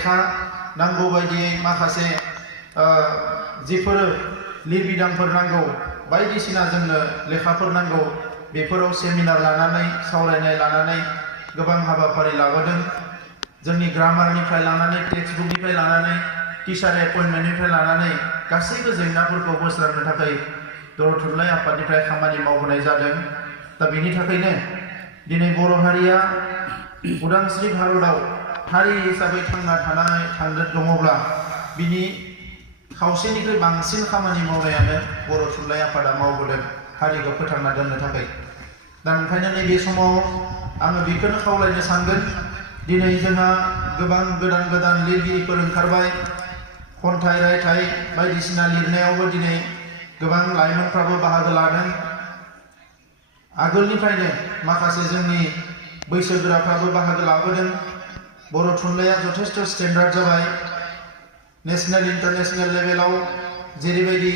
लेखा नांगौ बायदियै माखासे जिफोर लिरबिदांफोर नांगौ बायदिसिना जोंनो लेखाफोर नांगौ बेफोराव सेमिनार लानानै सावरायनाय लानानै गोबां हाबाफारि लाबोदों। जोंनि ग्रामारनिफ्राय लानानै टेक्सट बुकनिफ्राय लानानै टिचार एपइन्टमेन्टनिफ्राय लानानै गासैबो जेंनाफोरखौ बोस्रांनो थाखाय बर' थुनलाइ आफादनिफ्राय खामानि मावबोनाय जादों। दा बेनि थाखायनो दिनै बर' हारिया उदांस्रि भारतआव हारि हिसाबै थांना दङब्ला बिनि खावसेनिख्रुइ बांसिन खामानि मावनायानो बर' थुनलाइ आफादा मावबोदों हारिखौ फोथांना दोननो थाखाय। दा ओंखायनो नैबे समाव आङो बेखौनो खावलायनो सानगोन, दिनै जोंहा गोबां गोदान गोदान लिरगिरिफोर ओंखारबाय, खन्थाइ रायथाइ बायदिसिना लिरनायावबो दिनै गोबां लाइमोनफ्राबो बाहागो लादों। आगोलनिफ्रायनो माखासे जोंनि बैसोगोराफ्राबो बाहागो लाबोदों। बर' थुनलाइया जथेस्थ स्टेन्डार्ड जाबाय। नेशनेल इन्टारनेशनेल लेभेलाव जेरैबायदि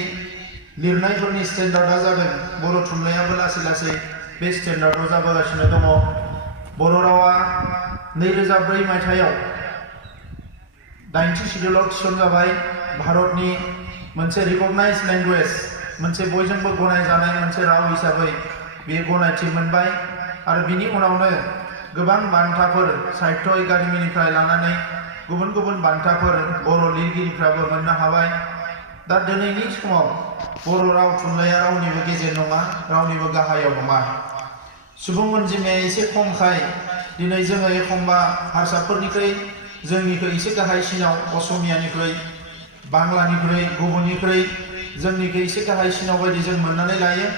लिरनायफोरनि स्टेन्डार्डा जादों, बर' थुनलाइयाबो लासै लासै बे स्टेन्डार्डआव जाबोगासिनो दङ। बर' रावा 2004 मायथाइयाव 80 सिडिउलाव थिसनजाबाय। भारतनि मोनसे रिकगनाइज लेंगुवेज, मोनसे बयजोंबो गनायजानाय मोनसे राव हिसाबै बे गनायथि मोनबाय। आरो बिनि उनावनो गोबां बान्थाफोर साहित्य एकाडेमिनिफ्राय लानानै गुबुन गुबुन बान्थाफोर बर' लिरगिरिफ्राबो मोननो हाबाय। दा दिनैनि समाव बर' राव थुनलाइया रावनिबो गेजेर नङा, रावनिबो गाहायाव नङा। सुबुं अनजिमाया एसे खमखाय दिनै जोङो एखमबा हारसाफोरनिख्रुइ जोंनिखौ एसे गाहायसिनाव, असमियानिख्रुइ बांलानिख्रुइ गुबुननिख्रुइ जोंनिखौ एसे गाहायसिनाव बायदि जों मोननानै लायो।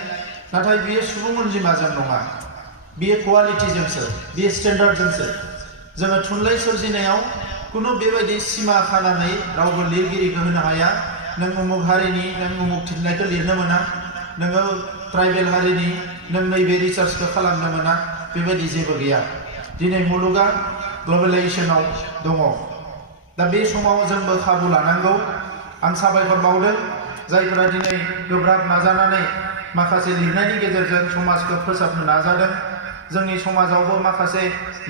नाथाय बियो सुबुं अनजिमाजों नङा, बियो क्वालिटिजोंसो, बियो स्टेन्डार्डजोंसो। जोङो थुनलाइ सोरजिनायाव खुनु बेबायदि सिमा खानानै रावबो लिरगिरिखौ होनो हाया। नों उमुक हारिनि, नों उमुक थुनलाइखौ लिरनो मोना, नोङो ट्राइबेल हारिनि, नों नैबे रिसार्चखौ खालामनो मोना, बेबायदि जेबो गैया। दिनै मुलुगा ग्लबेलाइजेसनाव दङ। दा बे समाव जोंबो खाबु लानांगौ। आं साबायखर बावदों जायफोरा दिनै गोब्राब नाजानानै माखासे लिरनायनि गेजेरजों समाजखौ फोसाबनो नाजादों, जोंनि समाजावबो माखासे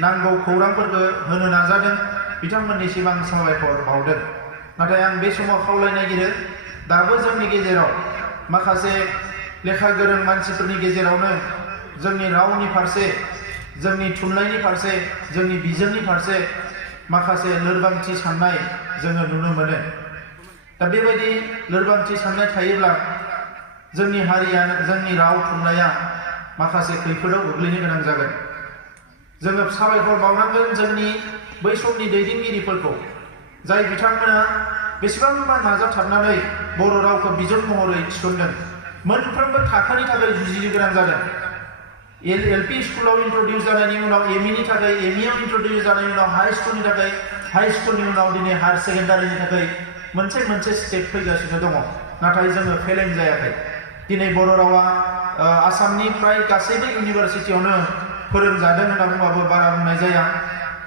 नांगौ खौरांफोरखौ होनो नाजादों, बिथांमोननिसिम आं साबायखर बावदों। नाथाय आं बे समाव खावलायनो नागिरो, दाबो जोंनि गेजेराव माखासे लेखा गोरों मानसिफोरनि गेजेरावनो जोंनि रावनि फारसे, जोंनि थुनलाइनि फारसे, जोंनि बिजोंनि फारसे माखासे लोरबांथि साननाय जोङो नुनो मोनो। दा बेबायदि लोरबांथि साननाय थायोब्ला जोंनि हारिया, जोंनि राव थुनलाइया माखासे खैफोदाव गोग्लैनो गोनां जागोन। जोङो साबायखर बावनांगोन जोंनि बै समनि दैदेनगिरिफोरखौ, जाय बिथांमोना बेसेबांबा नाजाथाबनानै बर' रावखौ बिजों महरै थिसनदों। मोनफ्रोमबो थाखोनि थाखाय जुजिनो गोनां जादों। एलपि स्कुलाव इन्ट्रडिउस जानायनि उनाव एमइनि थाखाय, एमइआव इन्ट्रडिउस जानायनि उनाव हाई स्कुलनि थाखाय, हाई स्कुलनि उनाव दिनै हायार सेकेन्डारिनि थाखाय मोनसे मोनसे स्टेप फैगासिनो दङ। नाथाय जोङो फेलें जायाखै। दिनै बर' रावा आसामनि फ्राय गासैबो इउनिभारसिटियावनो फोरोंजादों होनना बुंबाबो बारा बुंनाय जाया।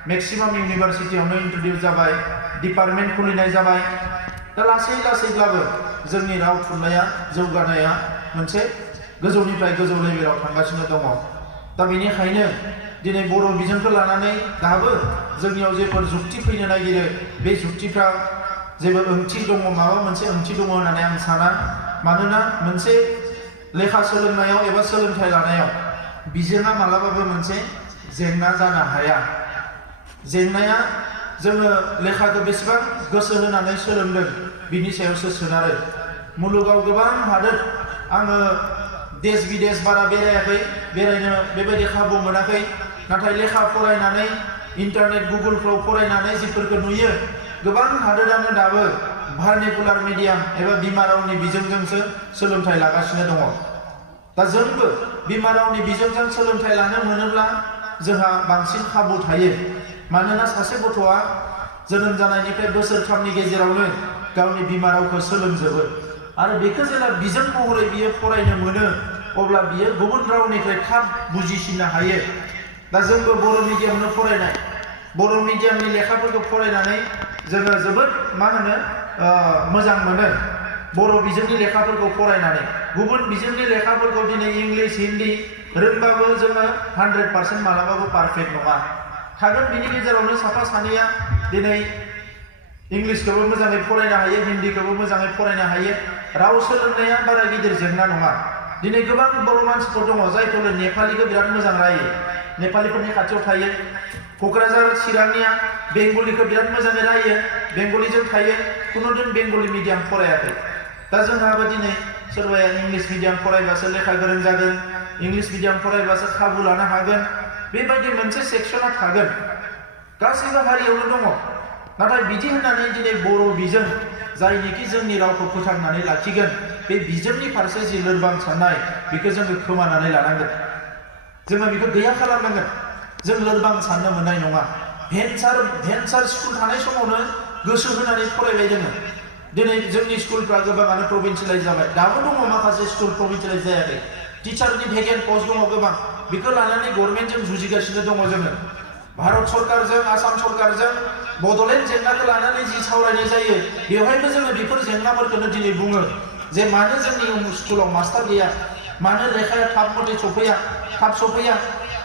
मेक्सिमाम इउनिभारसिटियावनो इन्ट्रडिउस जाबाय, डिपार्टमेन्ट खुलिनाय जाबाय। दा लासै लासैब्लाबो जोंनि राव थुनलाइया जौगानाया मोनसे गोजौनिफ्राय गोजौ लेभेलाव थांगासिनो दङ। दा बेनिखायनो दिनै बर' बिजोंखौ लानानै दाबो जोंनियाव जेफोर जुक्ति फैनो नागिरो, बे जुक्तिफ्रा जेबो ओंथि दङ, माबा मोनसे ओंथि दङ होननानै आं साना। मानोना मोनसे लेखा सोलोंनायाव एबा सोलोंथाइ लानायाव बिजोङा मालाबाबो मोनसे जेंना जानो हाया। जेंनाया जोङो लेखाखौ बेसेबां गोसो होनानै सोलोंदों बिनि सायावसो सोनारो। मुलुगाव गोबां हादोर, आङो देश बिदेश बारा बेरायाखै, बेरायनो बेबायदि खाबु मोनाखै। नाथाय लेखा फरायनानै, इन्टारनेट गुगोलफ्राव फरायनानै जिफोरखौ नुयो, गोबां हादोरानो दाबो भार्नेकुलार मिडियाम एबा बिमा रावनि बिजोंजोंसो सोलोंथाइ लागासिनो दङ। दा जोंबो बिमा रावनि बिजोंजों सोलोंथाइ लानो मोनोब्ला जोंहा बांसिन खाबु थायो। मानोना सासे गथ'आ जोनोम जानायनिफ्राय बोसोरथामनि गेजेरावनो गावनि बिमा रावखौ सोलोंजोबो। आरो बेखौ जेब्ला बिजों महरै बियो फरायनो मोनो, अब्ला बियो गुबुन रावनिफ्राय थाब बुजिसिननो हायो। दा जोंबो बर' मिडियामनो फरायनाय, बर' मिडियामनि लेखाफोरखौ फरायनानै जोङो जोबोद मोजां मोनो। बर' बिजोंनि लेखाफोरखौ फरायनानै गुबुन बिजोंनि लेखाफोरखौ दिनै इंलिश, हिन्दी रोंबाबो जोङो 100% मालाबाबो पारफेक्ट नङा। थागोन बिनि गेजेरावनो साफा सानैया दिनै इंलिसखौबो मोजाङै फरायनो हायो हिन्दीखौबो मोजाङै फरायनो हायो राव सोलोंनाया बारा गिदिर जेंना नङा दिनै गोबां बर' मानसिफोर दङ जायफोर नेपालिखौ बिराद मोजां रायो नेपालिफोरनि खाथियाव थायो क'क्राझार चिरांनिया बेंगलिखौ बिराद मोजाङै रायो बेंगलिजों थायो खुनुदिन बेंगलि मिडियाम फरायाखै दा जोंहाबो दिनै सोरबाया इंलिस मिडियाम फरायबासो लेखा गोरों जागोन इंलिस मिडियाम फरायबासो खाबु लानो हागोन बेबायदि मोनसे सेक्सना थागोन गासैबो हारियावनो दङ नाथाय बिदि होननानै दिनै बर' बिजों जायनिखि जोंनि रावखौ फोथांनानै लाखिगोन बे बिजोंनि फारसे जि लोरबां साननाय बेखौ जोङो खोमानानै लानांगोन जोङो बेखौ गैया खालामनांगोन जों लोरबां साननो मोननाय नङा भेन्सार स्कुल थानाय समावनो गोसो होनानै फरायबाय जोङो दिनै जोंनि स्कुलफ्रा गोबाङानो प्रभिन्सियेलाइज जाबाय दाबो दङ माखासे स्कुल प्रभिन्सियेलाइज जायाखै टिचारनि भेकेन्ट पस्ट दङ गोबां बेखौ लानानै गभर्नमेन्टजों जुजिगासिनो दङ जोङो भारत सरकारजों आसाम सरकारजों बड'लेण्ड जेंनाखौ लानानै जि सावरायनाय जायो बेवहायबो जोङो बेफोर जेंनाफोरखौनो दिनै बुङो जे मानो जोंनि स्कुलाव मास्टार गैया मानो लेखाया थाब मथे थाब सफैया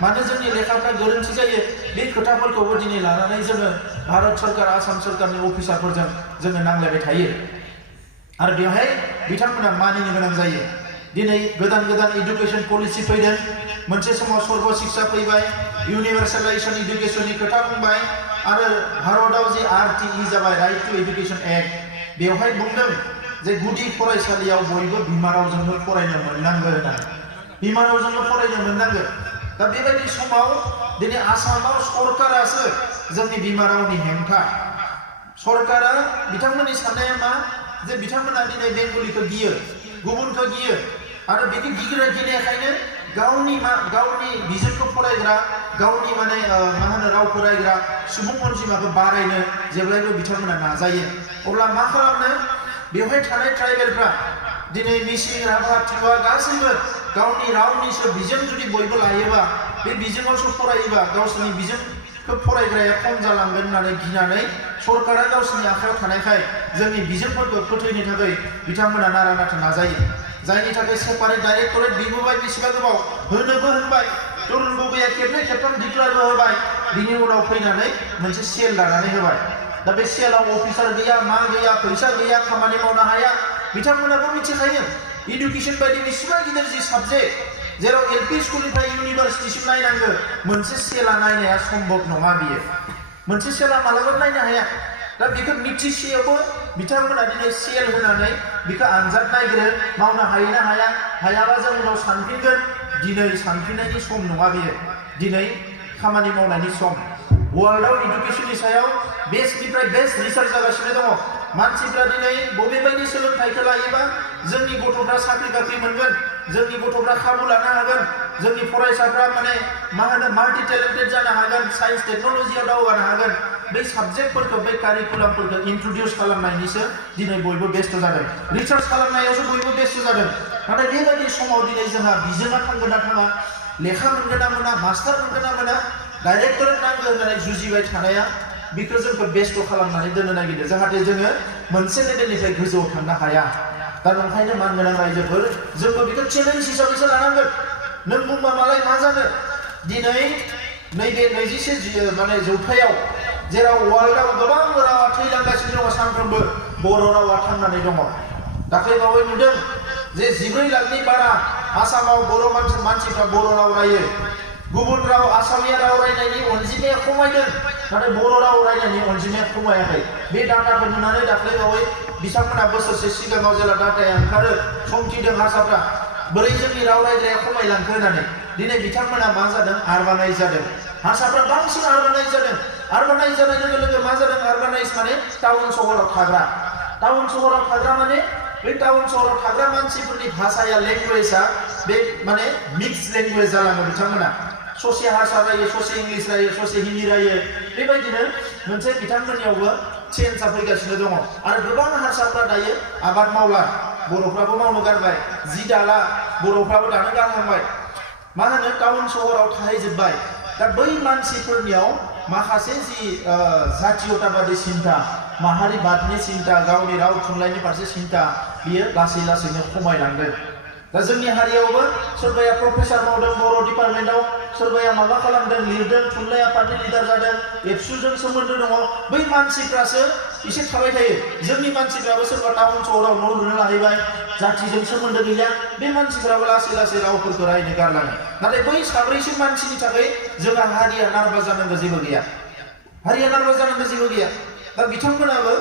मानो जोंनि लेखाफ्रा गोरोन्थि जायो बे खोथाफोरखौबो दिनै लानानै जोङो भारत सरकार आसाम सरकारनि अफिसारफोरजों जोङो नांलायबाय थायो आरो बेवहाय बिथांमोना मानिनो गोनां जायो दिनै गोदान एडुकेशन पलिसि फैदों मोनसे समाव सर्व शिक्षा फैबाय इउनिभार्सेलाइजेशन एडुकेशननि खोथा बुंबाय आरो भारतआव जे RTE जाबाय राइट टु एडुकेशन एक्ट बेवहाय बुंदों जे गुदि फरायसालियाव बयबो बिमा रावजोंनो फरायनो मोननांगौ होननानै बिमा रावजोंनो फरायनो मोननांगौ दा बेबायदि समाव दिनै आसामाव सरकारासो जोंनि बिमा रावनि हेंथा सरकारा बिथांमोननि साननाया मा जे बिथांमोना दिनै बेंगलिखौ गियो गुबुनखौ गियो आरो बेखौ गिनायखायनो गावनि बिजोंखौ फरायग्रा गावनि माने मा होनो राव फरायग्रा सुबुं अनजिमाखौ बारायनो जेब्लायबो बिथांमोना नाजायो अब्ला मा खालामनो बेवहाय थानाय ट्राइबेलफ्रा दिनै मिसिं राभा टिवा गासैबो गावनि रावनिसो बिजों जुदि बयबो लायोबा बे बिजोङावसो फरायोबा गावसोरनि बिजोंखौ फरायग्राया खम जालांगोन होननानै गिनानै सरकारा गावसोरनि आखायाव थानायखाय जोंनि बिजोंफोरखौ फोथैनो थाखाय बिथांमोना नारा नाथा नाजायो जायनि थाखाय सेपारेट डाइरेक्टरेट बिबोबाय बेसेबा गोबाव होनोबो होनबाय तरुन गगैया खेबनै खेबथाम डिक्लेयारबो होबाय बिनि उनाव फैनानै मोनसे सेल दानानै होबाय दा बे सेलाव अफिसार गैया मा गैया फैसा गैया खामानि मावनो हाया बिथांमोनाबो मिथिखायो इडुकेशन बायदि बेसेबा गिदिर जि साबजेक्ट जेराव LP स्कुलनिफ्राय इउनिभार्सिटिसिम नायनांगौ मोनसे सेला नायनाया सम्भब नङा बियो मोनसे सेला मालाबाबो नायनो हाया दा बेखौ मिथिसेयावबो बिथांमोना दिनै सेल होनानै बेखौ आनजाद नायग्रो मावनो हायो ना हाया हायाबा जों उनाव सानफिनगोन दिनै सानफिननायनि सम नङा बियो दिनै खामानि मावनायनि सम वर्ल्डआव इडुकेशननि सायाव बेस्टनिफ्राय बेस्ट रिसार्च जागासिनो दङ मानसिफ्रा दिनै बबेबायदि सोलोंथाइखौ लायोबा जोंनि गथ'फ्रा साख्रि बाख्रि मोनगोन जोंनि गथ'फ्रा खाबु लानो हागोन जोंनि फरायसाफ्रा माने मा होनो माल्टि टेलेन्टेड जानो हागोन साइन्स टेक्न'लजियाव दावगानो हागोन बै साबजेक्टफोरखौ बै कारिकुलामफोरखौ इन्ट्रडिउस खालामनायनिसो दिनै बयबो बेस्थ' जादों रिसार्च खालामनायावसो बयबो बेस्थ' जादों नाथाय बेबायदि समाव दिनै जोंहा बिजोङा थांगोन ना थाङा लेखा मोनगोन ना मोना मास्टार मोनगोन ना मोना डाइरेक्टरेट नांगौ होननानै जुजिबाय थानाया बेखौ जोंखौ बेस्थ' खालामनानै दोननो नागिरदों जाहाथे जोङो मोनसे लेभेलनिफ्राय गोजौआव थांनो हाया दा ओंखायनो मानगोनां रायजोफोर जोंबो बेखौ चेलेन्ज हिसाबैसो लानांगोन नों बुंबा मालाय मा जानो दिनै नैबे 21 माने जौथायाव जेराव वर्ल्डआव गोबां रावा थैलांगासिनो दङ सानफ्रोमबो बर' रावा थांनानै दङ दाख्लैबावै नुदों जे 12 लाखनि बारा आसामाव बर' मानसिफ्रा बर' राव रायो गुबुन राव आसामिया राव रायनायनि अनजिमाया खमायदों नाथाय बर' राव रायनायनि अनजिमाया खमायाखै बे डाटाखौ नुनानै दाख्लैबावै बिथांमोना बोसोरसे सिगाङाव जेला डाटाया ओंखारो समखिदों हारसाफ्रा बोरै जोंनि राव रायग्राया खमायलांखो होननानै दिनै बिथांमोना मा जादों आरबानाइज जादों हारसाफ्रा बांसिन आरबानाइज जादों आरबानाइज जानाय लोगो लोगो मा जादों आरबानाइज माने टाउन सहराव थाग्रा माने बे टाउन सहराव थाग्रा मानसिफोरनि भाषाया लेंगुवेजआ बे माने मिक्स लेंगुवेज जालाङो बिथांमोना ससे हारसा रायो ससे इंलिश रायो ससे हिन्दी रायो बेबायदिनो मोनसे बिथांमोननियावबो चेन्जआ फैगासिनो दङ आरो गोबां हारसाफ्रा दायो आबाद मावला बर'फ्राबो मावनो गारबाय जि दाला बर'फ्राबो दानो गारहांबाय मा होनो टाउन सहराव थाहैजोब्बाय दा बै मानसिफोरनियाव माखासे जि जातीयताबादी सिन्था माहारिबादनि सिन्था गावनि राव थुनलाइनि फारसे सिन्था बियो लासै लासैनो खमायलांदों दा जोंनि हारियावबो सोरबाया प्रफेसार मावदों बर' डिपार्टमेन्टआव सोरबाया माबा खालामदों लिरदों थुनलाइ आफादनि लिडार जादों एबसुजों सोमोन्दो दङ बै मानसिफ्रासो एसे थाबाय थायो जोंनि मानसिफ्राबो सोरबा टाउन सहराव न' लुनो लाहैबाय जातिजों सोमोन्दो गैया बे मानसिफ्राबो लासै लासै रावफोरखौ रायनो गारलाङो नाथाय बै साब्रैसो मानसिनि थाखाय जोंहा हारिया नार्भास जानांगौ जेबो गैया हारिया नार्भास जानांगौ जेबो गैया दा बिथांमोनाबो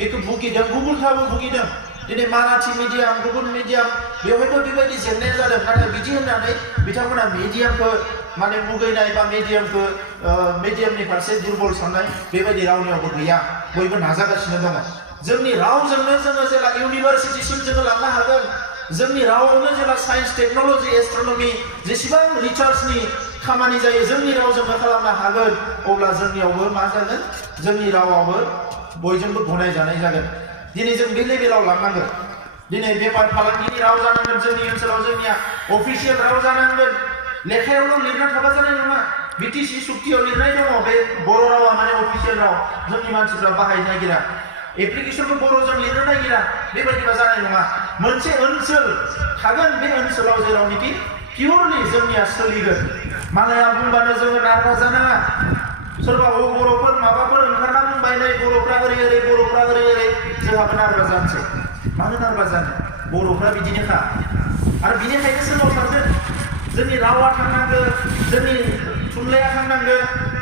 बेखौ भुगिदों गुबुनफ्राबो भुगिदों दिनै माराठी मिडियाम गुबुन मिडियाम बेवहायबो बेबायदि जेंनाया जादों नाथाय बिदि होननानै बिथांमोना मिडियामखौ माने मुगैनाय बा मिडियामखौ मिडियामनि फारसे दुर्बल साननाय बेबायदि रावनियावबो गैया बयबो नाजागासिनो दङ जोंनि रावजोंनो जोङो जेला इउनिभारसिटिसिम जोङो लांनो हागोन जोंनि रावआवनो जेला साइन्स टेक्न'लजि एस्ट्र'न'मि जेसेबां रिसार्चनि खामानि जायो जोंनि रावजोंनो खालामनो हागोन अब्ला जोंनियावबो मा जागोन जोंनि रावाबो बयजोंबो गनायजानाय जागोन दिनै जों बे लेभेलाव लांनांगोन दिनै बेफार फालांगिनि राव जानांगोन जोंनि ओनसोलाव जोंनिया अफिसियेल राव जानांगोन लेखायावल' लिरना थाबा जानाय नङा बिटिसि सुक्तियाव लिरनाय दङ बे बर' रावा माने अफिसियेल राव जोंनि मानसिफ्रा बाहायनो नागिरा एप्लिकेसनखौ बर'जों लिरनो नागिरा बेबायदिबा जानाय नङा मोनसे ओनसोल थागोन बे ओनसोलाव जेरावनोखि पियरलि जोंनिया सोलिगोन मालाया बुंबानो जोङो नार्भास जानाङा सोरबा बर'फोर माबाफोर ओंखारना बुंबाय नै बर'फ्रा ओरै बर'फ्रा ओरै जोंहाबो नार्भास जानोसै मानो नार्भास जानो बर'फ्रा बिदिनोखा आरो बिनिखायनो सोमावसारदों जोंनि रावा थांनांगौ जोंनि थुनलाइया थांनांगौ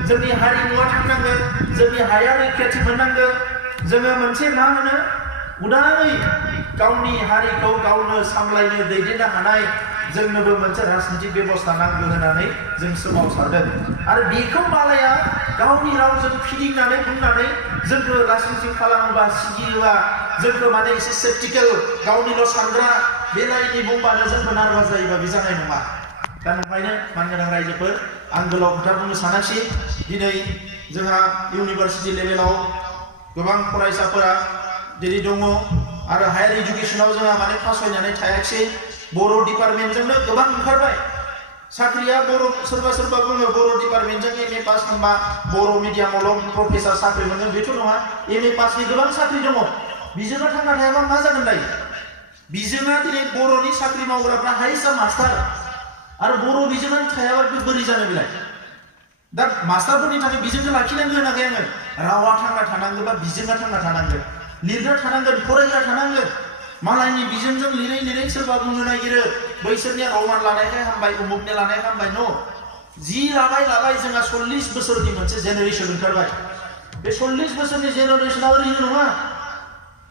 जोंनि हारिमुवा थांनांगौ जोंनि हाया रैखाथि मोननांगौ जोङो मोनसे मा होनो उदाङै गावनि हारिखौ गावनो सामलायनो दैदेननो हानाय जोंनोबो मोनसे राजनितिक बेबस्था नांगौ होननानै जों सोमावसारदों आरो बेखौ मालाया गावनि रावजों फिदिंनानै बुंनानै जोंखौ राजनितिक खालामोबा सिगियोबा जोंखौ माने एसे सेप्टिकेल गावनिल' सानग्रा बे लाइननि बुंबानो जोंखौ नार्भास जायोबा बे जानाय नङा दा ओंखायनो मानगोनां रायजोफोर आं गोलाव खोथा बुंनो सानाखिसै दिनै जोंहा इउनिभारसिटि लेभेलाव गोबां फरायसाफोरा दिनै दङ आरो हायार इडुकेसनाव जोंहा माने फासयनानै थायाखिसै बर' डिपार्टमेन्टजोंनो गोबां ओंखारबाय साख्रिया बर' सोरबा बुङो बर' डिपार्टमेन्टजों एमए पास खालामबा बर' मिडियामावल' प्रफेसार साख्रि मोनो बेथ' नङा एमए पासनि गोबां साख्रि दङ बिजोंनो थांना थायाबा मा जागोन दायो बिजोङा दिनै बर'नि साख्रि मावग्राफ्रा हाइस्टआ मास्टार आरो बर' बिजोङानो थायाबा बोरै जानो बेलाय दा मास्टारफोरनि थाखाय बिजोंखौ लाखिनांगौ होनाखै आङो रावा थांना थानांगौ बा बिजोङा थांना थानांगोन लिरग्रा थानांगोन फरायग्रा थानांगोन मालायनि बिजोंजों लिरै सोरबा बुंनो नागिरो बैसोरनिया रमान लानायखाय हामबाय उमुकने लानाय हामबाय न' जि लाबाय जोंहा 40 बोसोरनि मोनसे जेनेरेसन ओंखारबाय बे 40 बोसोरनि जेनेरेसना ओरैनो नङा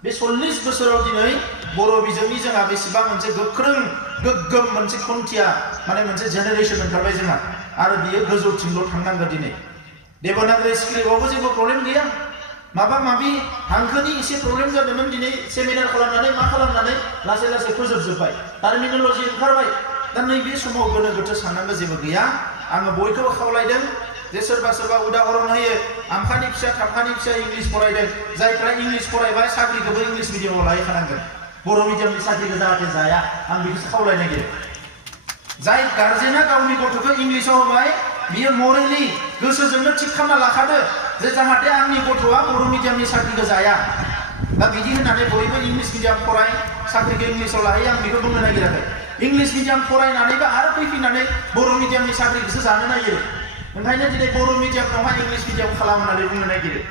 बे 40 बोसोराव दिनै बर' बिजोंनि जोंहा बेसेबां मोनसे गोख्रों गोग्गोम मोनसे खुन्थिया माने मोनसे जेनेरेसन ओंखारबाय जोंहा आरो बियो गोजौथिंल' थांनांगौ दिनै देबनागरी स्क्रिप्टआवबो जेबो प्रब्लेम गैया माबा माबि हांखोनि एसे प्रब्लेम जादोंमोन दिनै सेमिनार खालामनानै मा खालामनानै लासै लासै फोजोबजोब्बाय टार्मिनोलॉजी ओंखारबाय दा नैबे समाव गोनो गोथो साननांगौ जेबो गैया आङो बयखौबो खावलायदों जे सोरबा उदाहरन होयो आमखानि फिसा थामखानि फिसा इंलिस फरायदों जायफ्रा इंलिस फरायबाय साख्रिखौबो इंलिस मिडियामाव लाहैखानांगोन बर' मिडियामनि साख्रिखौ जाहाथे जाया आं बेखौसो खावलायनो नागिरो जाय गार्जेना गावनि गथ'खौ इंलिसाव होबाय बियो मरेलि गोसोजोंनो थिग खालामना लाखादो जे जाहाथे आंनि गथ'आ बर' मिडियामनि साख्रिखौ जाया दा बिदि होननानै बयबो इंलिस मिडियाम फराय साख्रिखौ इंलिसाव लाहैयो आं बेखौ बुंनो नागिराखै इंलिस मिडियाम फरायनानैबो आरो फैफिननानै बर' मिडियामनि साख्रिखौसो जानो नागिरो ओंखायनो दिनै बर' मिडियामखौहाय इंलिस मिडियाम खालाम होननानै बुंनो नागिरो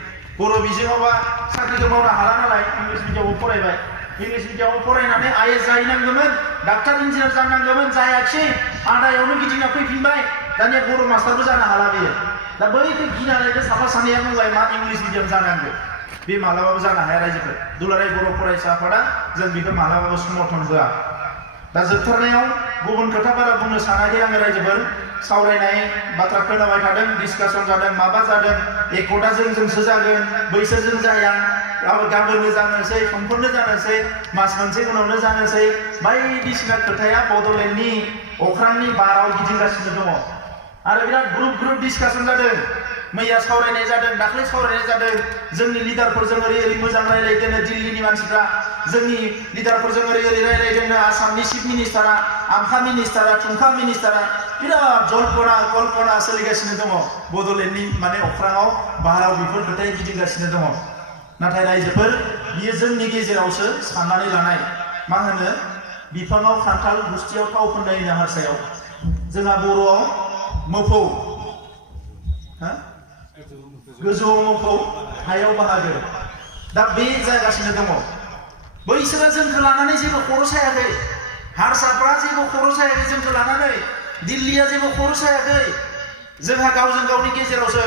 बर' बिजोङावबा साख्रिखौ मावनो हाला नालाय इंलिस मिडियामाव फरायबाय इंलिस मिडियामाव फरायनानै आइएस जाहैनांगौमोन डाक्टार इन्जिनियार जानांगौमोन जायाखिसै आदायावनो गिदिंना फैफिनबाय दानिया बर' मास्टारबो जानो हाला बेयो दा बैखौ गिनानैनो साफा सानैया बुंबाय मा इंलिस मिडियाम जानांगौ बे मालाबाबो जानो हाया रायजोफोर दुलाराय बर' फरायसा आफादा जों बेखौ मालाबाबो समर्थन होआ दा जोबथारनायाव गुबुन खोथा बारा बुंनो सानाखै आङो रायजोफोर सावरायनाय बाथ्रा खोनाबाय थादों डिसकासन जादों माबा जादों एकता जोंसो जागोन बैसोरजों जाया गाबोननो जानोसै समफोरनो जानोसै मास मोनसे उनावनो जानोसै बायदिसिना खोथाया बड'लेण्डनि अख्रांनि बाराव गिदिंगासिनो दङ आरो बिराद ग्रुप डिसकासन जादों मैया सावरायनाय जादों दाख्लै सावरायनाय जादों जोंनि लिडारफोरजों ओरै मोजां रायलायदों दिल्लीनि मानसिफ्रा जोंनि लिडारफोरजों ओरै रायलायदों आसामनि चिफ मिनिस्टारा आमखा मिनिस्टारा थुमखा मिनिस्टारा बिराद कल्पना सोलिगासिनो दङ बड'लेण्डनि माने अख्राङाव बाराव बेफोर खोथाया गिदिंगासिनो दङ नाथाय रायजोफोर बियो जोंनि गेजेरावसो साननानै लानाय मा होनो बिफाङाव खान्थाल गुस्थियाव थाव फोननाय होनो हारसायाव जोंहा बर'आव मोफौ गोजौआव मोफौ हायाव बाहागो दा बे जागासिनो दङ बैसोरा जोंखौ लानानै जेबो खर' सायाखै हारसाफ्रा जेबो खर' सायाखै जोंखौ लानानै दिल्लीया जेबो खर' सायाखै जोंहा गावजों गावनि गेजेरावसो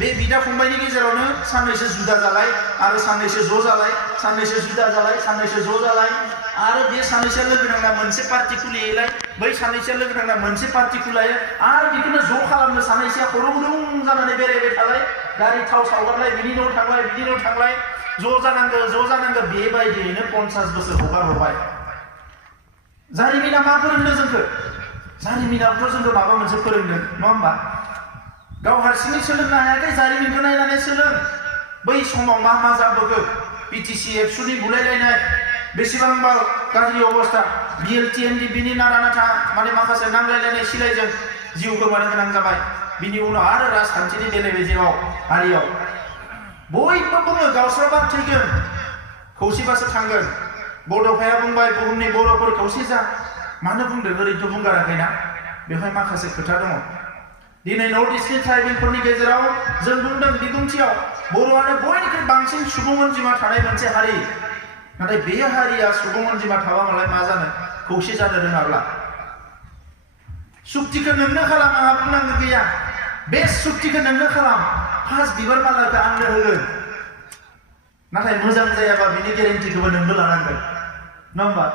बे बिदा फंबायनि गेजेरावनो साननैसो जुदा जालाय आरो साननैसो ज' जालाय साननैसो जुदा जालाय साननैसो ज' जालाय आरो बे साननैसो लोगो नांना मोनसे पार्टी खुलियोलाय बै साननैसो लोगो नांना मोनसे पार्टी खुलायो आरो बेखौनो ज' खालामनो साननैसोआ खर' गुदुं जानानै बेरायबाय थालाय गारि थाव सावगारलाय बिनि न' थांलाय बिनि न' थांलाय ज' जानांगौ बेबायदियैनो 50 बोसोर हगार हरबाय जारिमिना मा फोरोंदों जोंखौ जारिमिनावथ' जोंखौ माबा मोनसे फोरोंदों नङा होमबा गाव हारसिङै सोलोंनो हायाखै जारिमिनखौ नायनानै सोलों बै समाव मा जाबोखो बिटिसि एबसुनि बुलायलायनाय बेसेबांबा गाज्रि अबस्था बिएलटिएनडि बिनि नारा नाथा माने माखासे नांलायलायनाय सिलायजों जिउ गोमानो गोनां जाबाय बिनि उनाव आरो राजखान्थिनि बेले-बेजेआव हारियाव बयबो बुङो गावस्राबा थैगोन खौसेबासो थांगोन बड'फाया बुंबाय बुहुमनि बर'फोर खौसे जा मानो बुंदों ओरैनोथ' बुंगाराखैना बेवहाय माखासे खोथा दङ दिनै नर्थ इस्टनि ट्राइबेलफोरनि गेजेराव जों बुंदों बिबुंथियाव बर'आनो बयनिख्रुइ बांसिन सुबुं अनजिमा थानाय मोनसे हारि नाथाय बे हारिया सुबुं अनजिमा थाबा मालाय मा जानो खौसे जानो रोङाब्ला सुक्तिखौ नोंनो खालाम आंहा बुंनांगौ गैया बे सुक्तिखौ नोंनो खालाम फार्स्ट बिबार मालाखौ आंनो होगोन नाथाय मोजां जायाबा बिनि गेरेन्टिखौबो नोंबो लानांगोन नङा होमबा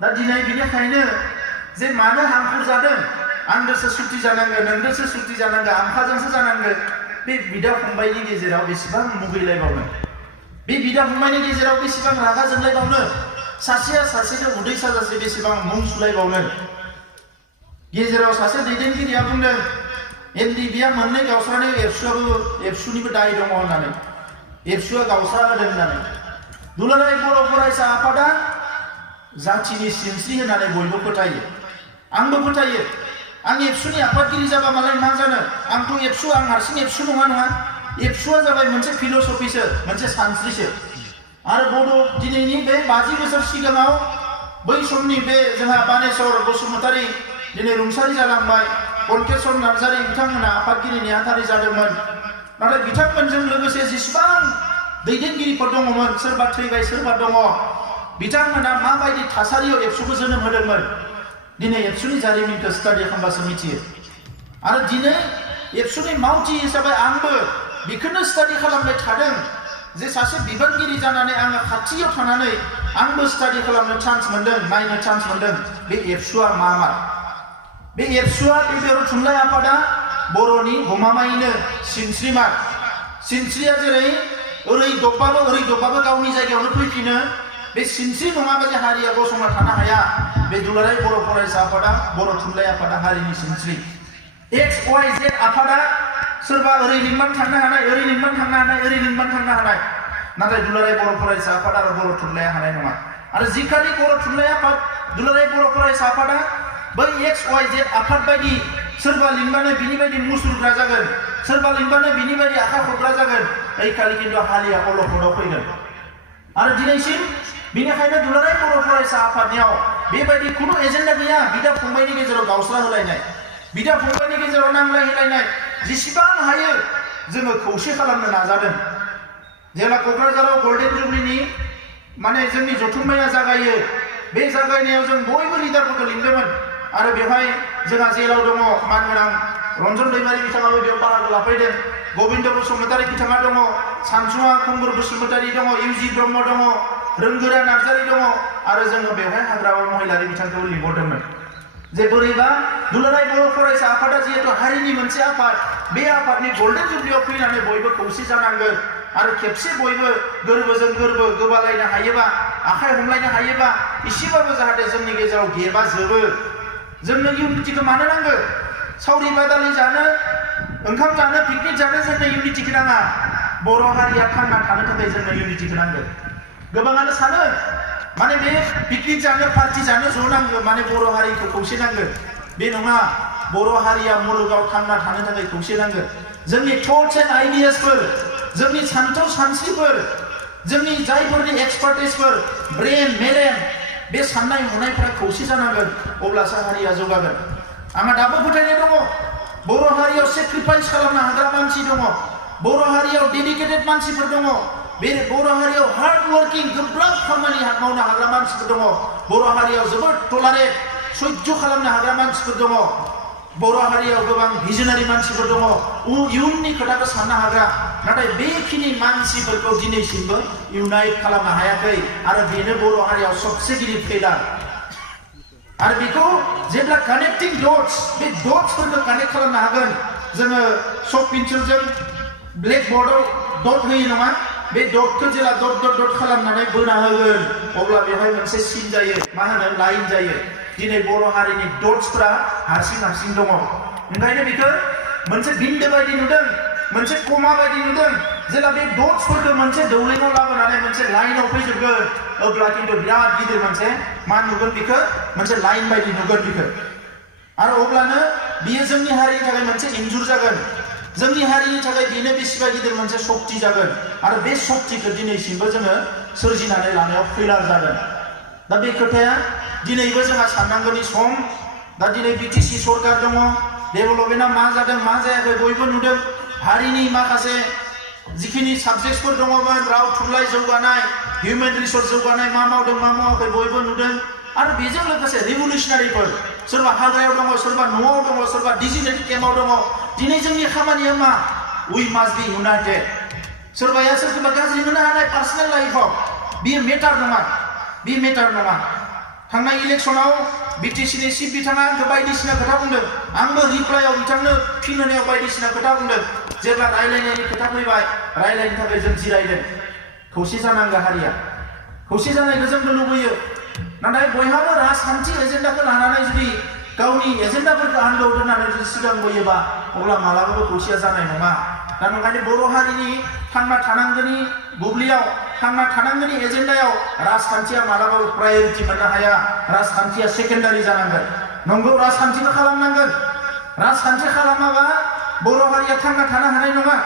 दा दिनै बिनिखायनो जे मानो हांखुर जादों आंदोसो सुक्ति जानांगौ नोंदोसो सुक्ति जानांगौ आंखाजोंसो जानांगौ बे बिदा फंबायनि गेजेराव बेसेबां मुगैलायबावनो बे बिदा फंबायनि गेजेराव बेसेबां रागा जोंलायबावनो सासेया सासेनो उदै साजासे बेसेबां मुं सुलायबावनो गेजेराव सासे दैदेनगिरिया बुंदों एनडिबिया मोननै गावस्रानाय एबसुनिबो दाय दङ होननानै एबसुआ गावस्रा होदों होननानै दुलाराय बर' फरायसा आफादा जाथिनि सिनस्रि होननानै बयबो फोथायो आंबो फोथायो आं एबसुनि आफादगिरि जाबा मालाय मा जानो आंथ' एबसु आं हारसिं एबसु नङा एबसुआ जाबाय मोनसे फिलसफिसो मोनसे सानस्रिसो आरो बड' दिनैनि बे 50 बोसोर सिगाङाव बै समनि बे जोंहा बानेश्वर बसुमतारी दिनै रुंसारि जालांबाय कनकेश्वर नार्जारी बिथांमोना आफादगिरि नेहाथारि जादोंमोन नाथाय बिथांमोनजों लोगोसे जेसेबां दैदेनगिरिफोर दङमोन सोरबा थैबाय सोरबा दङ बिथांमोना माबायदि थासारियाव एबसुखौ जोनोम होदोंमोन दिनै एबसुनि जारिमिनखौ स्टाडि खालामबासो मिथियो आरो दिनै एबसुनि मावथि हिसाबै आंबो बेखौनो स्टाडि खालामबाय थादों जे सासे बिबानगिरि जानानै आङो खाथियाव थानानै आंबो स्टाडि खालामनो चान्स मोन्दों नायनो चान्स मोन्दों बे एबसुआ मा बे एबसुआ बे बर' थुनलाइ आफादा बर'नि गमामायैनो सिनस्रिया जेरै ओरै दबबाबो गावनि जायगायावनो फैफिनो बे सिनस्रि नङाबा जे हारिया गसंना थानो हाया बे दुलाराय बर' फरायसा आफादा बर' थुनलाइ आफादा हारिनि सिनस्रि XYZ आफादा सोरबा ओरै लिंबानो थांनो हानाय ओरै लिंबानो थांनो हानाय ओरै लिंबानो थांनो हानाय नाथाय दुलाराय बर' फरायसा आफाद आरो बर' थुनलाइया हानाय नङा आरो जिखालि बर' थुनलाइ आफाद दुलाराय बर' फरायसा आफादा बै XYZ आफाद बायदि सोरबा लिंबानो बिनि बायदि मुसुरग्रा जागोन सोरबा लिंबानो बिनि बायदि आखाइ खबग्रा जागोन ओइखालि खिन्थु हारिया अलखदाव फैगोन आरो दिनैसिम बेनिखायनो दुलाराय बर' फरायसा आफादनियाव बेबायदि खुनु एजेन्डा गैया बिदा फंबायनि गेजेराव गावस्रा होलायनाय बिदा फंबायनि गेजेराव नांलाय होलायनाय जेसेबां हायो जोङो खौसे खालामनो नाजादों जेब्ला क'क्राझाराव गल्डेन जुबलिनि माने जोंनि जथुम्माया जागायो बे जागायनायाव जों बयबो लिडारफोरखौ लिंदोंमोन आरो बेवहाय जोंहा जेराव दङ मानगोनां रन्जन दैमारि बिथाङाबो बेयाव बाहागो लाफैदों गबिन्द बसुमतारी बिथाङा दङ सानसुमा खुंगुर बसुमतारी दङ इउजि ब्रह्म दङ रोंगोरा नार्जारी दङ आरो जोङो बेवहाय हाग्रामा महिलारि बिथांखौबो लिंहरदोंमोन जे बोरैबा दुलाराय बर' फरायसा आफादा जिहेतु हारिनि मोनसे आफाद बे आफादनि गल्डेन जुबलियाव फैनानै बयबो खौसे जानांगोन आरो खेबसे बयबो गोरबोजों गोरबो गोबालायनो हायोबा आखाइ हमलायनो हायोबा एसेबाबो जाहाथे जोंनि गेजेराव गेबा जोबो जोंनो इउनिटिखौ मानो नांगौ सावरि बादालि जानो ओंखाम जानो पिकनिक जानो जोंनो इउनिटिखौ नाङा बर' हारिया थांना थानो थाखाय जोंनो इउनिटिखौ नांगौ गोबाङानो सानो माने बे पिकनिक जानो पार्टि जानो ज' नांगौ माने बर' हारिखौ खौसे नांगौ बे नङा बर' हारिया मुलुगाव थांना थानो थाखाय खौसे नांगौ जोंनि थट्स एन्ड आइडियासफोर जोंनि सान्थौ सानस्रिफोर जोंनि जायफोरनि एक्सपार्टिसफोर ब्रेन मेलेम बे साननाय हनायफोरा खौसे जानांगोन अब्लासो हारिया जौगागोन आंहा दाबो फोथायनाय दङ बर' हारियाव सेक्रिफाइस खालामनो हाग्रा मानसि दङ बर' हारियाव डेडिकेटेड मानसिफोर दङ बे बर' हारियाव हार्ड वर्किं गोब्राब खामानि मावनो हाग्रा मानसिफोर दङ बर' हारियाव जोबोद टलारेट सह्य खालामनो हाग्रा मानसिफोर दङ बर' हारियाव गोबां भिजनारि मानसिफोर दङ इयुननि खोथाखौ साननो हाग्रा नाथाय बेखिनि मानसिफोरखौ दिनैसिमबो इउनाइट खालामनो हायाखै आरो बेनो बर' हारियाव सबसे गिदिर फेलार आरो बेखौ जेब्ला कानेक्टिं डट्स बे डट्सफोरखौ कानेक्ट खालामनो हागोन जोङो चक पेन्सिलजों ब्लेकबर्डआव डट होयो नङा बे डटखौ जेला डट डट डट खालामनानै बोना होगोन अब्ला बेवहाय मोनसे सिन जायो मा होनो लाइन जायो दिनै बर' हारिनि डट्सफोरा हारसिं हारसिं दङ ओंखायनो बेखौ मोनसे बिन्दो बायदि नुदों मोनसे कमा बायदि नुदों जेला बे डट्सफोरखौ मोनसे दौलेङाव लाबोनानै मोनसे लाइनाव फैजोबगोन अब्ला खिन्थु बिराद गिदिर मोनसे मा नुगोन बेखौ मोनसे लाइन बायदि नुगोन बेखौ आरो अब्लानो बियो जोंनि हारिनि थाखाय मोनसे इन्जुर जागोन जोंनि हारिनि थाखाय बेनो बेसेबा गिदिर मोनसे शक्ति जागोन आरो बे शक्तिखौ दिनैसिमबो जोङो सोरजिनानै लानायाव फेलार जागोन दा बे खोथाया दिनैबो जोंहा साननांगौनि सम दा दिनै बिटिसि सरकार दङ डेभेलपमेन्टआ मा जादों मा जायाखै बयबो नुदों हारिनि माखासे जिखिनि साबजेक्टफोर दङमोन राव थुनलाइ जौगानाय हिउमेन रिसोर्स जौगानाय मा मावदों मा मावाखै बयबो नुदों आरो बेजों लोगोसे रिभलिउसनारिफोर सोरबा हाग्रायाव दङ सोरबा न'आव दङ सोरबा डिजिटेल केम्पआव दङ दिनै जोंनि खामानिया मा वी मास्ट बी इउनाइटेड सोरबाया सोरखौबा गाज्रि मोननो हानाय पार्सनेल लाइफआव बियो मेटार नङा थांनाय इलेक्सनाव बिटिसिनि चिफ बिथाङा आंखौ बायदिसिना खोथा बुंदों आंबो रिप्लाइआव बिथांनो फिन होनायाव बायदिसिना खोथा बुंदों जेब्ला रायलायनायनि खोथा फैबाय रायलायनो थाखाय जों जिरायदों खौसे जानांगौ हारिया खौसे जानायखौ जोंबो लुबैयो नाथाय बयहाबो राजखान्थि एजेन्डाखौ लानानै जुदि गावनि एजेन्डाफोरखौ आन्दोआव दोननानै जुदि सिगांबोयोबा अब्ला मालाबाबो खौसेया जानाय नङा दा ओंखायनो बर' हारिनि थांना थानांगौनि बुब्लियाव थांना थानांगौनि एजेन्डायाव राजखान्थिया मालाबाबो प्रायरिटि मोननो हाया राजखान्थिया सेकेन्डारि जानांगोन नंगौ राजखान्थिखौ खालामनांगोन राजखान्थि खालामाबा बर' हारिया थांना थानो हानाय नङा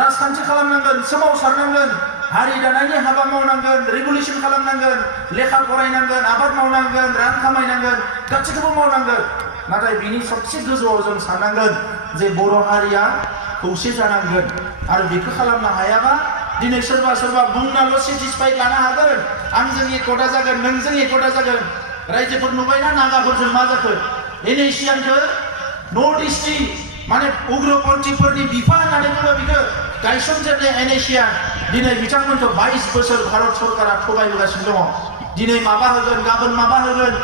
राजखान्थि खालामनांगोन सोमावसारनांगोन हारि दानायनि हाबा मावनांगोन रिभलिउसन खालामनांगोन लेखा फरायनांगोन आबाद मावनांगोन रां खामायनांगोन गासैखौबो मावनांगोन नाथाय बिनि सबसे गोजौआव जों साननांगोन जे बर' हारिया खौसे जानांगोन आरो बेखौ खालामनो हायाबा दिनै सोरबा बुंनाल' सेटिसफाइड लानो हागोन आंजों एकता जागोन नोंजों एकता जागोन रायजोफोर नुबायना नागाफोरजों मा जाखो एनएसियानखौ नर्थ इस्टनि माने उग्रपन्थीफोरनि बिफा होननानै बुङो बेखौ गायसनजेननाय एनएसियान दिनै बिथांमोनखौ 22 बोसोर भारत सरकारा थगायबोगासिनो दङ दिनै माबा होगोन गाबोन माबा होगोन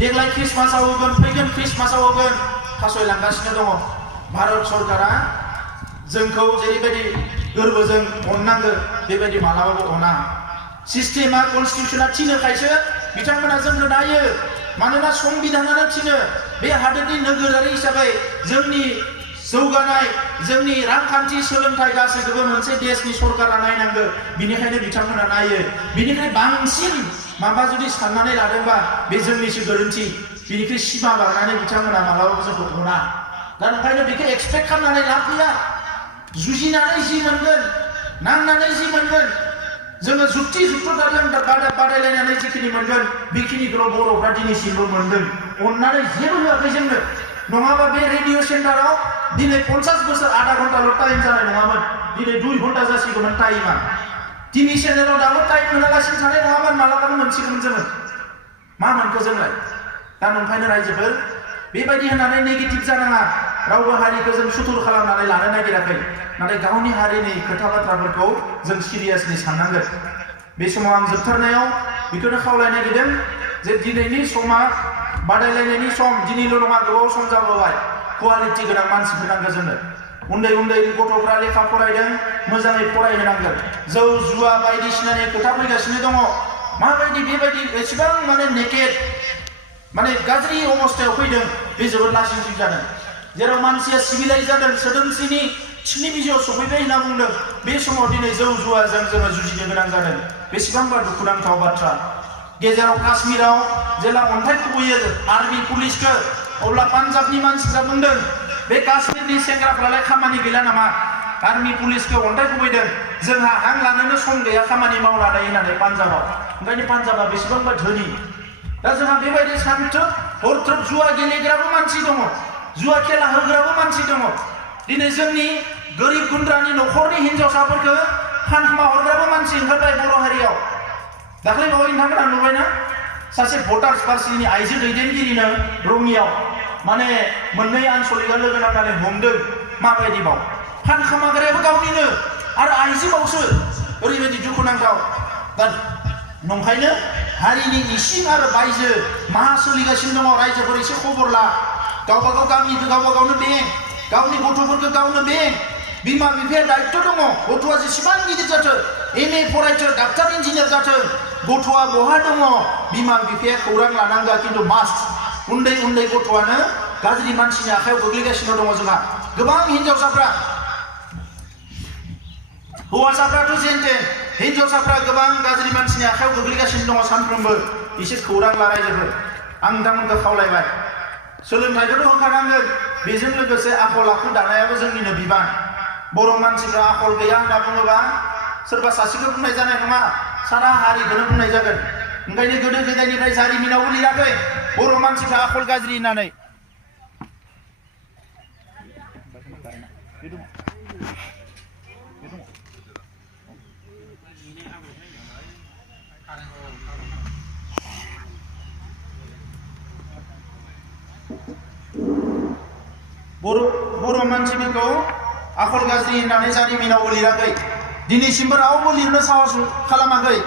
देग्लाय ख्रिस्टमासाव होगोन फैगोन ख्रिस्टमासाव होगोन फासयलांगासिनो दङ भारत सरकारा जोंखौ जेरैबायदि गोरबोजों अननांगौ बेबायदि मालाबाबो अना सिस्टेमा कनस्टिटिउसना थिनोखायसो बिथांमोना जोंखौ नायो मानोना संबिधानानो थिनो बे हादोरनि नोगोरारि हिसाबै जोंनि जौगानाय जोंनि रांखान्थि सोलोंथाइ गासैखौबो मोनसे देशनि सरकारा नायनांगौ बिनिखायनो बिथांमोना नायो बिनिफ्राय बांसिन माबा जुदि साननानै लादोंबा बे जोंनिसो गोरोन्थि बिनिफ्राय सिमा बारनानै बिथांमोना मालाबाबो जोंखौ अना दा ओंखायनो बेखौ एक्सपेक्ट खालामनानै लाब गैया जुजिनानै जि मोनगोन नांनानै जि मोनगोन जोङो जुक्ति जुक्तदाजों बादायलायनानै जिखिनि मोनगोन बेखिनिखौल' बर'फ्रा दिनैसिमबो मोनदों अननानै जेबो होआखै जोंनो नङाबा बे रेडिअ सेन्टाराव दिनै 50 बोसोर आधा घन्टाल' टाइम जानाय नङामोन दिनै 2 घन्टा जासिगौमोन टाइमा टिभि चेनेलाव दाबो टाइम मोनालासिनो थानाय नङामोन मालाबानो मोनसिगौमोन जोङो मा मोनखो जोंलाय दा ओंखायनो रायजोफोर बेबायदि होननानै नेगेटिभ जानाङा रावबो हारिखौ जों सुथुर खालामनानै लानो नागिराखै नाथाय गावनि हारिनि खोथा बाथ्राफोरखौ जों सिरियासलि साननांगोन बे समाव आं जोबथारनायाव बेखौनो खावलायनो नागिरदों जे दिनैनि समा बादायलायनायनि सम दिनैल' नङा गोबाव सम जाबोबाय क्वालिटि गोनां मानसिफोर नांगौ जोंनो उन्दै गथ'फ्रा लेखा फरायदों मोजाङै फरायहोनांगोन जौ जुवा बायदिसिनानि खोथा फैगासिनो दङ माबायदि बेबायदि एसेबां माने नेकेड माने गाज्रि अबस्थायाव फैदों बे जोबोद लासिंसिं जादों जेराव मानसिया सिभिलाइज जादों सोदोमस्रिनि थिनि बिजौआव सफैबाय होनना बुंदों बे समाव दिनै जौ जुवाजों जोङो जुजिनो गोनां जादों बेसेबांबा दुखुनांथाव बाथ्रा गेजेराव काश्मीराव जेला अन्थाइ खुबैयो आर्मि पुलिसखौ अब्ला पान्जाबनि मानसिफ्रा बुंदों बे काश्मीरनि सेंग्राफ्रालाय खामानि गैला नामा आर्मि पुलिसखौ अन्थाइ खुबैदों जोंहा हां लानोनो सम गैया खामानि मावनानै होननानै पान्जाबाव ओंखायनो पान्जाबा बेसेबांबा धोनि दा जोंहा बेबायदि सानथ्रोब हरथ्रोब जुवा गेलेग्राबो मानसि दङ जुवा खेला होग्राबो मानसि दङ दिनै जोंनि गोरिब गुन्द्रानि न'खरनि हिनजावसाफोरखौ फानखोमा हरग्राबो मानसि ओंखारबाय बर' हारियाव दाख्लै बावै नोंथांमोना नुबायना सासे भटार्स पार्टिनि आइजो दैदेनगिरिनो रङियाव माने मोननै आनसलिकआ लोगो नांनानै हमदों माबायदि बाव फानखोमाग्रायाबो गावनिनो आरो आइजोबावसो ओरैबायदि दुखुनांथाव दा नंखायनो हारिनि इसिं आरो बायजो मा सोलिगासिनो दङ रायजोफोर एसे खबर ला गावबा गाव गामिखौ गावबा गावनो बें गावनि गथ'फोरखौ गावनो बें बिमा बिफाया दायित्व दङ गथ'आ जेसेबां गिदिर जाथों MA फरायथों डाक्टार इन्जिनियार जाथों गथ'आ बहा दङ बिमा बिफाया खौरां लानांगौ खिन्थु मास्ट उन्दै उन्दै गथ'आनो गाज्रि मानसिनि आखायाव गोग्लैगासिनो दङ जोंहा गोबां हिनजावसाफ्रा हौवासाफ्राथ' जेनथेन हिनजावसाफ्रा गोबां गाज्रि मानसिनि आखायाव गोग्लैगासिनो दङ सानफ्रोमबो एसे खौरां ला रायजोफोर आं नोंथांमोनखौ खावलायबाय सोलोंथाइखौथ' होखानांगोन बेजों लोगोसे आखल आखु दानायाबो जोंनिनो बिबान बर' मानसिफ्रा आखल गैया होनना बुङोबा सोरबा सासेखौ बुंनाय जानाय नङा सारा हारिखौनो बुंनाय जागोन ओंखायनो गोदो गोदायनिफ्राय जारिमिनावबो लिराखै बर' मानसिफ्रा आखल गाज्रि होननानै बर' मानसिफोरखौ आखल गाज्रि होननानै जारिमिनावबो लिराखै दिनैसिमबो रावबो लिरनो साहस खालामाखै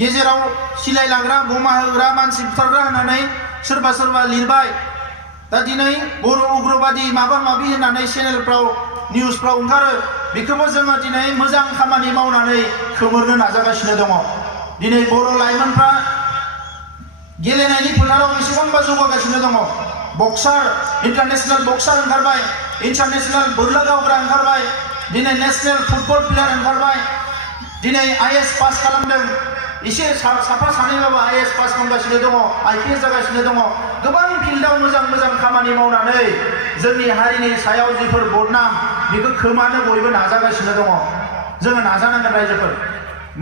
गेजेराव सिलाय लांग्रा बमा होग्रा मानसि बुथारग्रा होननानै सोरबा सोरबा लिरबाय दा दिनै बर' उग्रबादि माबा माबि होननानै चेनेलफ्राव निउसफ्राव ओंखारो बेखौबो जोङो दिनै मोजां खामानि मावनानै खोमोरनो नाजागासिनो दङ दिनै बर' लाइमोनफ्रा गेलेनायनि फोथाराव बेसेबांबा जौगागासिनो दङ बक्सार इन्टारनेशनेल बक्सार ओंखारबाय इन्टारनेशनेल बोरला गावग्रा ओंखारबाय दिनै नेशनेल फुटबल प्लेयार ओंखारबाय दिनै IAS पास खालामदों एसे साफा सानैबाबो IAS पास खालामगासिनो दङ IPS जागासिनो दङ गोबां फिल्डआव मोजां मोजां खामानि मावनानै जोंनि हारिनि सायाव जिफोर बदनाम बेखौ खोमानो बयबो नाजागासिनो दङ जोङो नाजानांगोन रायजोफोर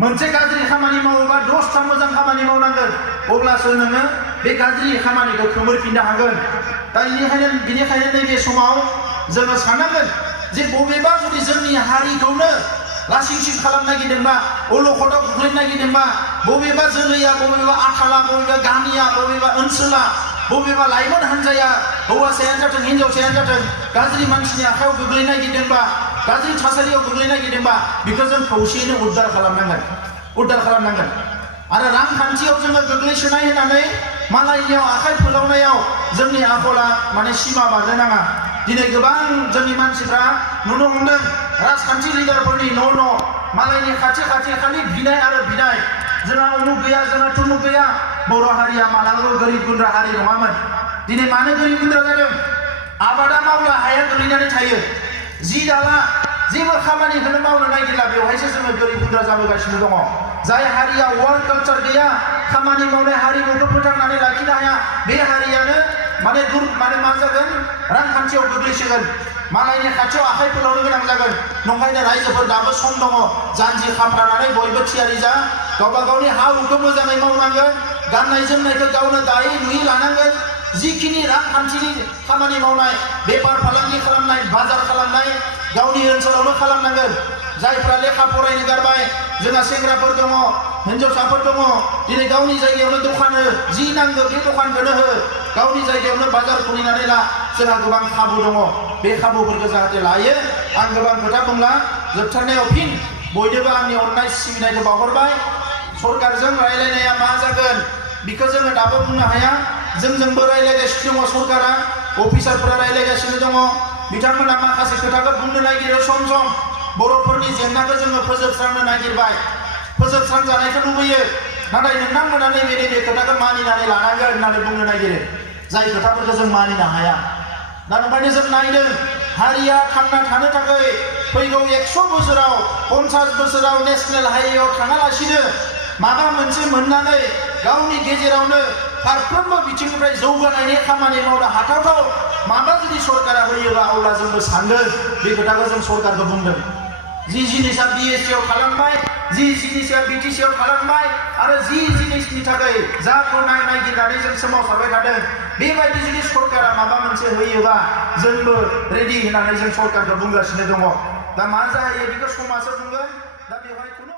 मोनसे गाज्रि खामानि मावोबा 10टा मोजां खामानि मावनांगोन अब्लासो नोङो बे गाज्रि खामानिखौ खोमोरफिननो हागोन दा बेनिखायनो नैबे समाव जोङो साननांगोन जे बबेबा जुदि जोंनि हारिखौनो लासिंसिं खालामनो नागिरदोंबा अलखदाव खोख्लैनो नागिरदोंबा बबेबा जोलैया बबेबा आथाला बबेबा गामिया बबेबा ओनसोला बबेबा लाइमोन हान्जाया हौवासायानो जाथों हिनजावसायानो जाथों गाज्रि मानसिनि आखायाव गोग्लैनो नागिरदोंबा गाज्रि थासारियाव गोग्लैनो नागिरदोंबा बेखौ जों खौसेयैनो उद्धार खालामनांगोन आरो रांखान्थियाव जोङो गोग्लैसोनाय होननानै मालायनियाव आखाइ फोलावनायाव जोंनि आखला माने सिमा बारनो नाङा दिनै गोबां जोंनि मानसिफ्रा नुनो हमदों राजखान्थि लिडारफोरनि न' मालायनि खाथि खालि बिनाय आरो बिनाय जोंहा उमुक गैया जोंहा तुमुक गैया बर' हारिया मालाबाबो गोरिब गुन्द्रा हारि नङामोन दिनै मानो गोरिब गुन्द्रा जादों आबादा मावला हाया गोलैनानै थायो जि दाला जेबो खामानिखौनो मावनो नागिरला बेवहायसो जोङो गोरिब गुन्द्रा जाबोगासिनो दङ जाय हारिया वर्क कालचार गैया खामानि मावनाय हारिमुखौ फोथांनानै लाखिनो हाया बे हारियानो माने मा जागोन रांखान्थियाव गोग्लैसिगोन मालायनि खाथियाव आखाइ फोलावनो गोनां जागोन नंखायनो रायजोफोर दाबो सम दङ जानजि खाफ्रानानै बयबो थियारि जा गावबा गावनि हा हुखौ मोजाङै मावनांगोन गाननाय जोमनायखौ गावनो दायै लुयै लानांगोन जिखिनि रांखान्थिनि खामानि मावनाय बेफार फालांगि खालामनाय बाजार खालामनाय गावनि ओनसोलावनो खालामनांगोन जायफ्रा लेखा फरायनो गारबाय जोंहा सेंग्राफोर दङ हिनजावसाफोर दङ दिनै गावनि जायगायावनो दखान हो जि नांगौ बे दखानखौनो हो गावनि जायगायावनो बाजार खुलिनानै ला जोंहा गोबां खाबु दङ बे खाबुफोरखौ जाहाथे लायो आं गोबां खोथा बुंला जोबथारनायाव फिन बयनोबो आंनि अननाय सिबिनायखौ बावहरबाय सरकारजों रायलायनाया मा जागोन बेखौ जोङो दाबो बुंनो हाया जोंजोंबो रायलायगासिनो दङ सरकारा अफिसारफोरा रायलायगासिनो दङ बिथांमोना माखासे खोथाखौ बुंनो नागिरो सम बर'फोरनि जेंनाखौ जोङो फोजोबस्रांनो नागिरबाय फोजोबस्रांजानायखौ लुबैयो नाथाय नोंथांमोना नैबे खोथाखौ मानिनानै लानांगोन होननानै बुंनो नागिरो जाय खोथाफोरखौ जों मानिनो हाया दा ओंखायनो जों नायदों हारिया थांना थानो थाखाय फैगौ 100 बोसोराव 50 बोसोराव नेशनेल हाइवेआव थाङालासिनो माबा मोनसे मोननानै गावनि गेजेरावनो फारफ्रोमबो बिथिंनिफ्राय जौगानायनि खामानि मावनो हाथावथाव माबा जुदि सरकारा होयोबा अब्ला जोंबो सानगोन बे खोथाखौ जों सरकारखौ बुंदों जि जिनिसा BSc आव खालामबाय जि जिनिसा बिटिसिआव थालांबाय आरो जि जिनिसनि थाखाय जाखौ नागिरनानै जों सोमावसारबाय थादों बेबायदि जुदि सरकारा माबा मोनसे होयोबा जोंबो रेडि होननानै जों सरकारखौ बुंगासिनो दङ दा मा जायो बेखौ समाजआ बुंगोन दा बेवहाय खुनु